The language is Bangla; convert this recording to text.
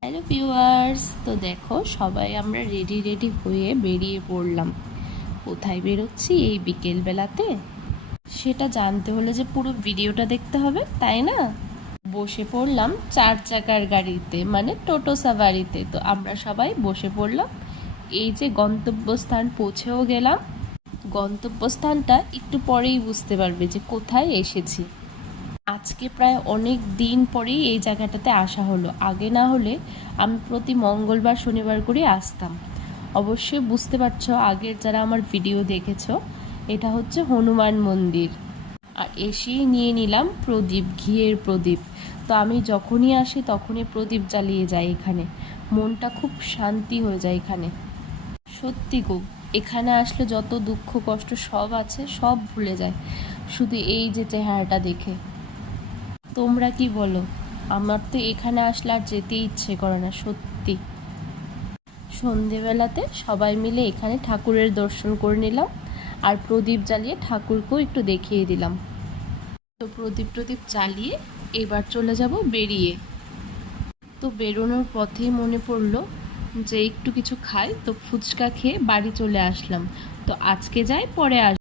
হ্যালো ভিউয়ার্স, তো দেখো সবাই আমরা রেডি হয়ে বেরিয়ে পড়লাম। কোথায় বেরোচ্ছি এই বিকেলবেলাতে সেটা জানতে হলে যে পুরো ভিডিওটা দেখতে হবে, তাই না? বসে পড়লাম 4 চাকার গাড়িতে, মানে টোটো সাফারিতে। তো আমরা সবাই বসে পড়লাম। এই যে গন্তব্যস্থান পৌঁছেও গেলাম। গন্তব্যস্থানটা একটু পরেই বুঝতে পারবে যে কোথায় এসেছি। আজকে প্রায় অনেক দিন পরেই এই জায়গাটাতে আসা হলো। আগে না হলে আমি প্রতি মঙ্গলবার শনিবার করে আসতাম। অবশ্যই বুঝতে পারছো, আগের যারা আমার ভিডিও দেখেছো, এটা হচ্ছে হনুমান মন্দির। আর এসেই নিয়ে নিলাম প্রদীপ, ঘিয়ের প্রদীপ। তো আমি যখনই আসি তখনই প্রদীপ জ্বালিয়ে যাই এখানে। মনটা খুব শান্তি হয়ে যায় এখানে। সত্যি গো, এখানে আসলে যত দুঃখ কষ্ট সব আছে সব ভুলে যায়, শুধু এই যে চেহারাটা দেখে। তোমরা কি বলো? আমার তো এখানে আসলে আর যেতে ইচ্ছে করে না সত্যি। সন্ধেবেলাতে সবাই মিলে এখানে ঠাকুরের দর্শন করে নিলাম, আর প্রদীপ জ্বালিয়ে ঠাকুরকেও একটু দেখিয়ে দিলাম। তো প্রদীপ জ্বালিয়ে এবার চলে যাব বেরিয়ে। তো বেরোনোর পথেই মনে পড়লো যে একটু কিছু খাই, তো ফুচকা খেয়ে বাড়ি চলে আসলাম। তো আজকে যাই, পরে